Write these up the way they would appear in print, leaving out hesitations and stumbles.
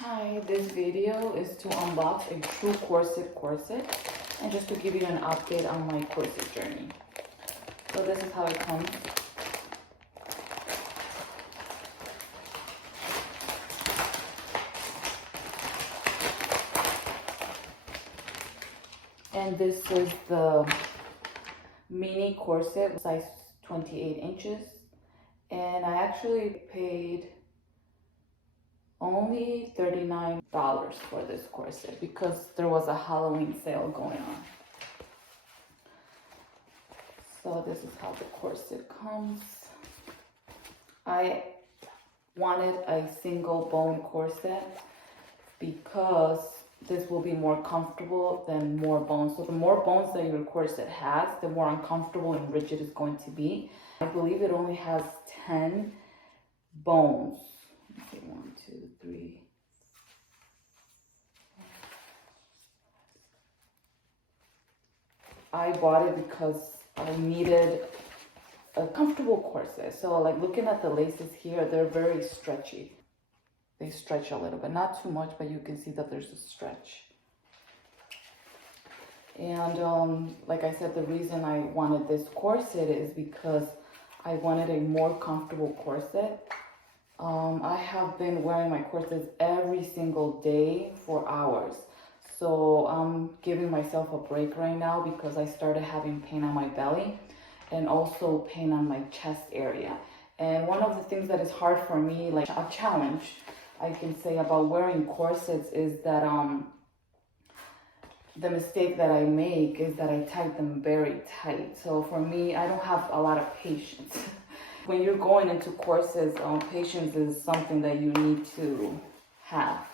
Hi, this video is to unbox a True corset and just to give you an update on my corset journey. So this is how it comes. And this is the Minnie corset, size 28 inches. And I actually paid only $39 for this corset because there was a Halloween sale going on. So this is how the corset comes. I wanted a single bone corset because this will be more comfortable than more bones. So the more bones that your corset has, the more uncomfortable and rigid it's going to be. I believe it only has 10 bones. Okay, 1, 2, 3. I bought it because I needed a comfortable corset. So like looking at the laces here, they're very stretchy. They stretch a little bit, not too much, but you can see that there's a stretch. And like I said, the reason I wanted this corset is because I wanted a more comfortable corset. I have been wearing my corsets every single day for hours. So I'm giving myself a break right now because I started having pain on my belly and also pain on my chest area. And one of the things that is hard for me, like a challenge I can say about wearing corsets, is that the mistake that I make is that I tie them very tight. So for me, I don't have a lot of patience. When you're going into corsets, patience is something that you need to have.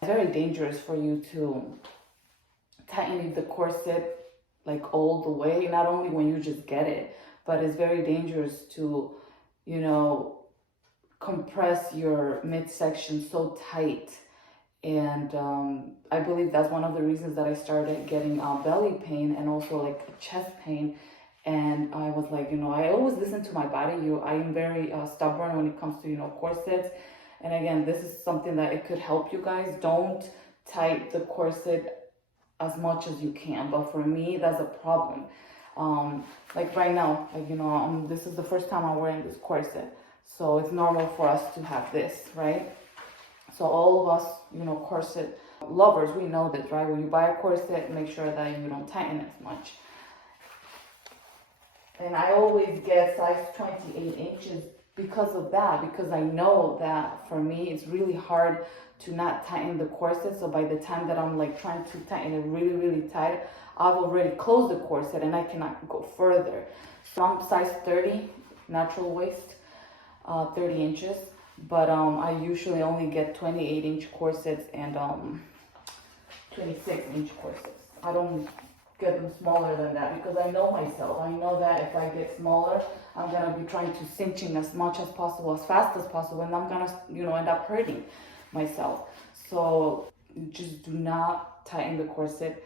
It's very dangerous for you to tighten the corset like all the way, not only when you just get it, but it's very dangerous to, you know, compress your midsection so tight. And I believe that's one of the reasons that I started getting belly pain and also like chest pain. And I was like, you know, I always listen to my body. I am very stubborn when it comes to, you know, corsets. And again, this is something that it could help you guys. Don't tighten the corset as much as you can. But for me, that's a problem. Like right now, like, you know, this is the first time I'm wearing this corset. So it's normal for us to have this, right? So all of us, you know, corset lovers, we know this, right? When you buy a corset, make sure that you don't tighten as much. And I always get size 28 inches because of that, because I know that for me, it's really hard to not tighten the corset. So by the time that I'm like trying to tighten it really, really tight, I've already closed the corset and I cannot go further. So I'm size 30, natural waist, 30 inches. But I usually only get 28-inch corsets and 26-inch corsets. I don't get them smaller than that because I know myself. I know that if I get smaller, I'm gonna be trying to cinching as much as possible, as fast as possible, and I'm gonna, you know, end up hurting myself. So just do not tighten the corset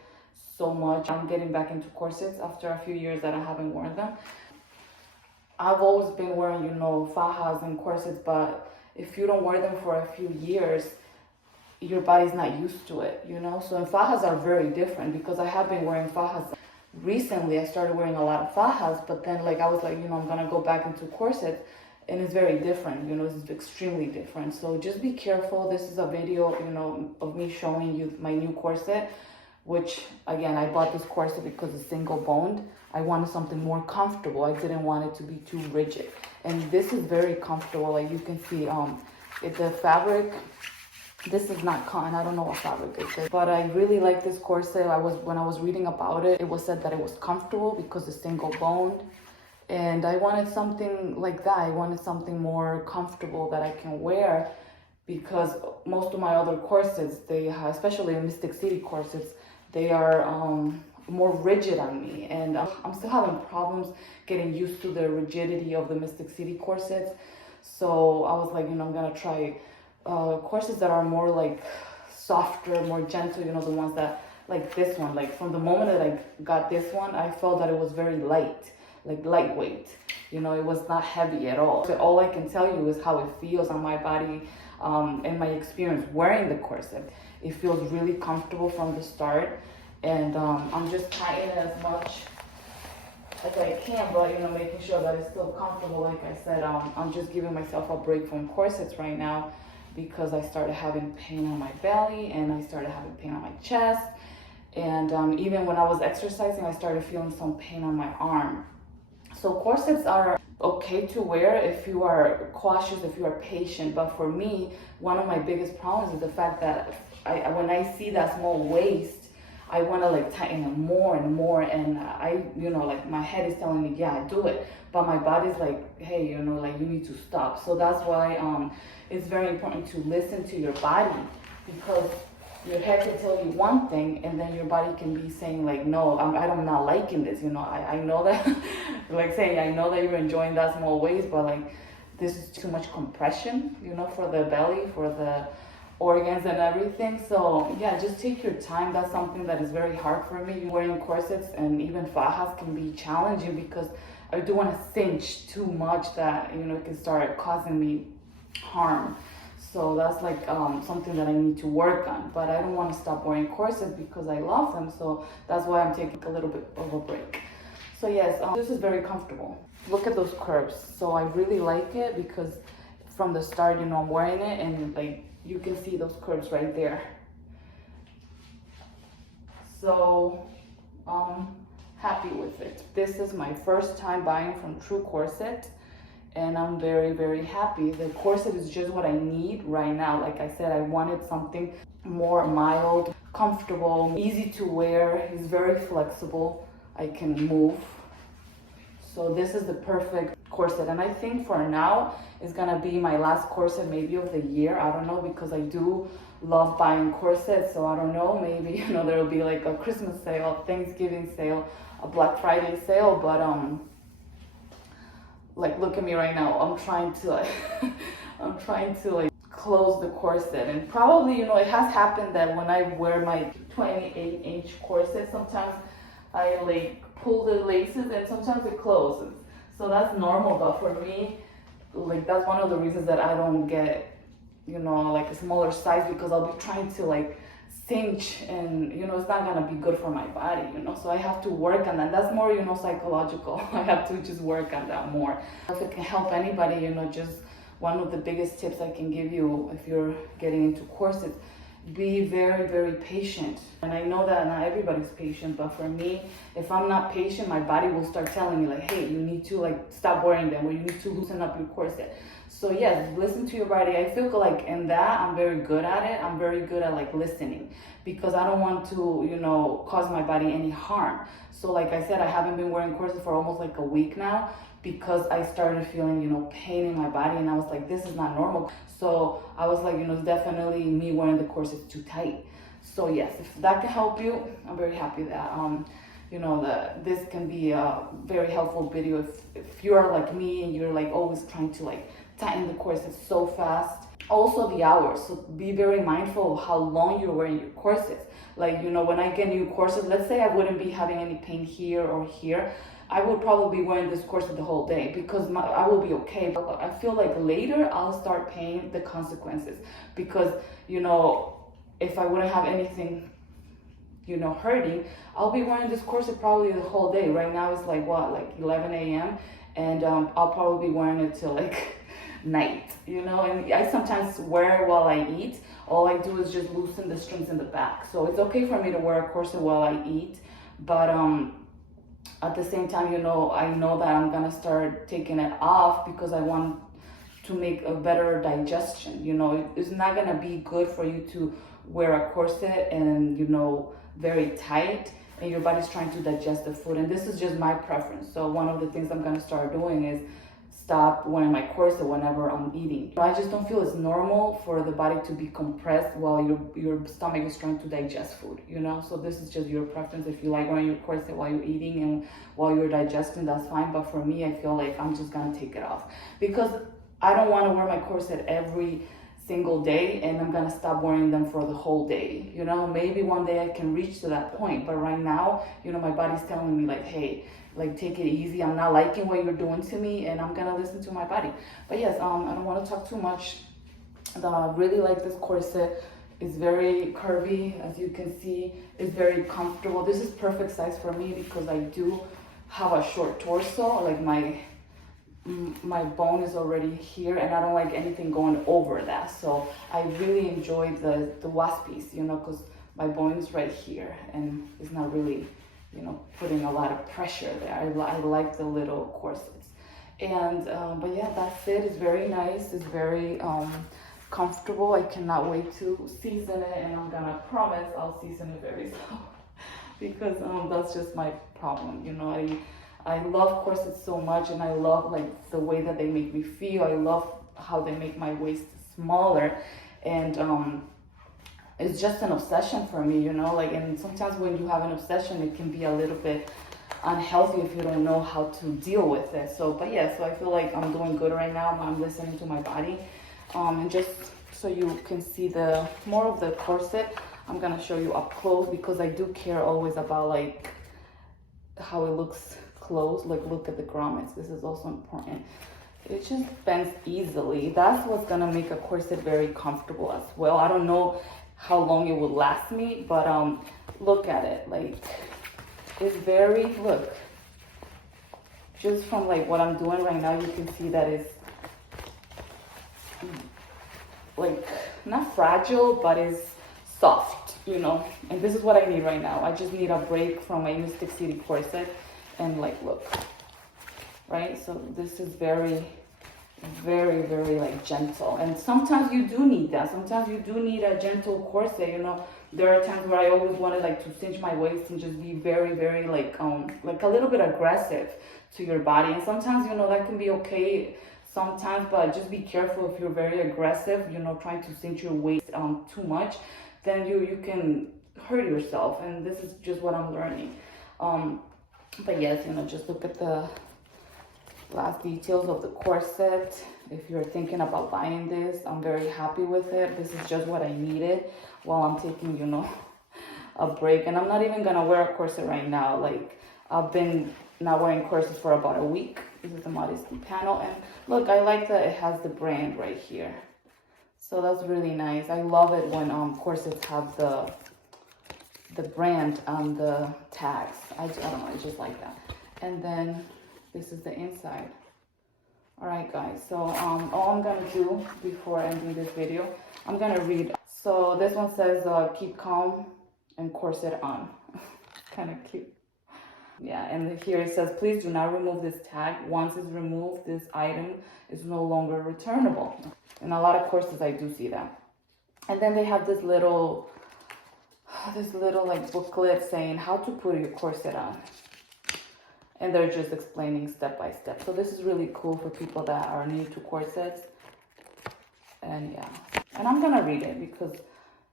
so much. I'm getting back into corsets after a few years that I haven't worn them. I've always been wearing, you know, fajas and corsets, but if you don't wear them for a few years, your body's not used to it, you know? So, and fajas are very different because I have been wearing fajas. Recently, I started wearing a lot of fajas, but then like, I was like, you know, I'm gonna go back into corsets, and it's very different, you know, it's extremely different. So just be careful. This is a video, you know, of me showing you my new corset, which again, I bought this corset because it's single boned. I wanted something more comfortable. I didn't want it to be too rigid. And this is very comfortable. Like you can see, the fabric, this is not cotton. I don't know what fabric it is, but I really like this corset. When I was reading about it, it was said that it was comfortable because it's single boned. And I wanted something like that. I wanted something more comfortable that I can wear because most of my other corsets, they have, especially the Mystic City corsets, they are more rigid on me. And I'm still having problems getting used to the rigidity of the Mystic City corsets. So I was like, you know, I'm gonna try corsets that are more like softer, more gentle, you know, the ones that, like this one, like from the moment that I got this one, I felt that it was very light. like lightweight. You know, it was not heavy at all. So all I can tell you is how it feels on my body, and my experience wearing the corset. It feels really comfortable from the start, and I'm just tightening it as much as I can, but you know, making sure that it's still comfortable. Like I said, I'm just giving myself a break from corsets right now because I started having pain on my belly and I started having pain on my chest, and even when I was exercising, I started feeling some pain on my arm. So corsets are okay to wear if you are cautious, if you are patient. But for me, one of my biggest problems is the fact that when I see that small waist, I want to like tighten it more and more. And you know, like my head is telling me, yeah, do it. But my body's like, hey, you know, like you need to stop. So that's why it's very important to listen to your body, because your head can tell you one thing and then your body can be saying like, no, I'm not liking this. You know, I know that, like saying, I know that you're enjoying that small waist, but like this is too much compression, you know, for the belly, for the organs and everything. So yeah, just take your time. That's something that is very hard for me. Wearing corsets and even fajas can be challenging because I do want to cinch too much that, you know, it can start causing me harm. So that's like something that I need to work on. But I don't want to stop wearing corsets because I love them. So that's why I'm taking a little bit of a break. So yes, this is very comfortable. Look at those curves. So I really like it because from the start, you know, I'm wearing it and like you can see those curves right there. So I'm happy with it. This is my first time buying from True Corset, and I'm very, very happy. The corset is just what I need right now. Like I said, I wanted something more mild, comfortable, easy to wear. It's very flexible. I can move. So this is the perfect corset. And I think for now, it's gonna be my last corset maybe of the year. I don't know, because I do love buying corsets. So I don't know, maybe, you know, there'll be like a Christmas sale, Thanksgiving sale, a Black Friday sale, but like look at me right now. I'm trying to like close the corset, and probably, you know, it has happened that when I wear my 28-inch corset, sometimes I like pull the laces and sometimes it closes. So that's normal, but for me, like that's one of the reasons that I don't get, you know, like a smaller size, because I'll be trying to like cinch, and you know, it's not gonna be good for my body, you know. So I have to work on that. That's more, you know, psychological. I have to just work on that more. If it can help anybody, you know, just one of the biggest tips I can give you if you're getting into corsets, be very, very patient. And I know that not everybody's patient, but for me, if I'm not patient, my body will start telling me like, hey, you need to like stop wearing them, or you need to loosen up your corset. So yes, listen to your body. I feel like in that I'm very good at it. I'm very good at like listening, because I don't want to, you know, cause my body any harm. So like I said, I haven't been wearing corsets for almost like a week now, because I started feeling, you know, pain in my body, and I was like, this is not normal. So I was like, you know, it's definitely me wearing the corset too tight. So yes, if that can help you, I'm very happy that you know, that this can be a very helpful video if you're like me and you're like always trying to like tighten the corset so fast. Also the hours, so be very mindful of how long you're wearing your corsets. Like, you know, when I get new corsets, let's say I wouldn't be having any pain here or here, I would probably be wearing this corset the whole day, because I will be okay. But I feel like later I'll start paying the consequences, because, you know, if I wouldn't have anything, you know, hurting, I'll be wearing this corset probably the whole day. Right now it's like what, like 11 a.m. and I'll probably be wearing it till like night, you know. And I sometimes wear it while I eat. All I do is just loosen the strings in the back. So it's okay for me to wear a corset while I eat, but at the same time, you know, I know that I'm gonna start taking it off because I want to make a better digestion. You know, it's not gonna be good for you to wear a corset and, you know, very tight, and your body's trying to digest the food. And this is just my preference. So one of the things I'm gonna start doing is stop wearing my corset whenever I'm eating. I just don't feel it's normal for the body to be compressed while your stomach is trying to digest food, you know. So this is just your preference. If you like wearing your corset while you're eating and while you're digesting, that's fine. But for me, I feel like I'm just gonna take it off, because I don't want to wear my corset every single day and I'm gonna stop wearing them for the whole day. You know, maybe one day I can reach to that point, but right now, you know, my body's telling me like, hey, like take it easy. I'm not liking what you're doing to me, and I'm gonna listen to my body. But yes, I don't want to talk too much. I really like this corset. It's very curvy, as you can see. It's very comfortable. This is perfect size for me because I do have a short torso. Like my bone is already here, and I don't like anything going over that. So I really enjoy the waspies, you know, because my bone is right here and it's not really, you know, putting a lot of pressure there. I like the little corsets. And but yeah, that's it. It's very nice. It's very comfortable. I cannot wait to season it, and I'm gonna promise I'll season it very soon because that's just my problem, you know. I love corsets so much, and I love like the way that they make me feel. I love how they make my waist smaller, and it's just an obsession for me, you know. Like, and sometimes when you have an obsession, it can be a little bit unhealthy if you don't know how to deal with it. So, but yeah, so I feel like I'm doing good right now. I'm listening to my body, and just so you can see the more of the corset, I'm gonna show you up close because I do care always about like how it looks close. Like, look at the grommets. This is also important. It just bends easily. That's what's gonna make a corset very comfortable as well. I don't know how long it would last me, but look at it. Like, it's very, look, just from like what I'm doing right now, you can see that it's like not fragile, but it's soft, you know. And this is what I need right now. I just need a break from my Mystic City corset, and like, look, right? So this is very, very, very like gentle, and sometimes you do need that. Sometimes you do need a gentle corset, you know. There are times where I always wanted like to cinch my waist and just be very, very like a little bit aggressive to your body, and sometimes, you know, that can be okay sometimes, but just be careful if you're very aggressive, you know, trying to cinch your waist too much, then you can hurt yourself, and this is just what I'm learning. But yes, you know, just look at the last details of the corset. If you're thinking about buying this, I'm very happy with it. This is just what I needed while I'm taking, you know, a break. And I'm not even gonna wear a corset right now. Like, I've been not wearing corsets for about a week. This is the modesty panel, and look, I like that it has the brand right here. So that's really nice. I love it when corsets have the brand on the tags. I don't know, I just like that. And then this is the inside. All right, guys, so all I'm gonna do before ending this video, I'm gonna read. So this one says, keep calm and corset on. Kind of cute. Yeah, and here it says, please do not remove this tag. Once it's removed, this item is no longer returnable. In a lot of corsets, I do see that. And then they have this little like booklet saying how to put your corset on. And they're just explaining step by step. So this is really cool for people that are new to corsets. And yeah, and I'm gonna read it because,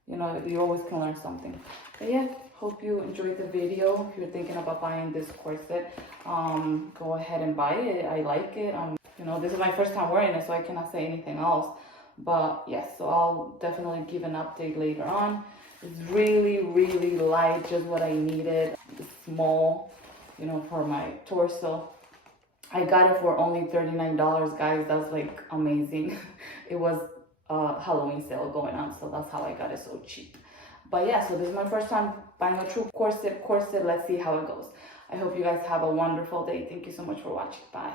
you know, you always can learn something. But yeah, hope you enjoyed the video. If you're thinking about buying this corset, go ahead and buy it. I like it. You know, this is my first time wearing it, so I cannot say anything else. But yes, so I'll definitely give an update later on. It's really, really light, just what I needed. It's small, you know, for my torso. I got it for only $39, guys. That's like amazing. It was a Halloween sale going on, so that's how I got it so cheap. But yeah, so this is my first time buying a True corset. Let's see how it goes. I hope you guys have a wonderful day. Thank you so much for watching. Bye.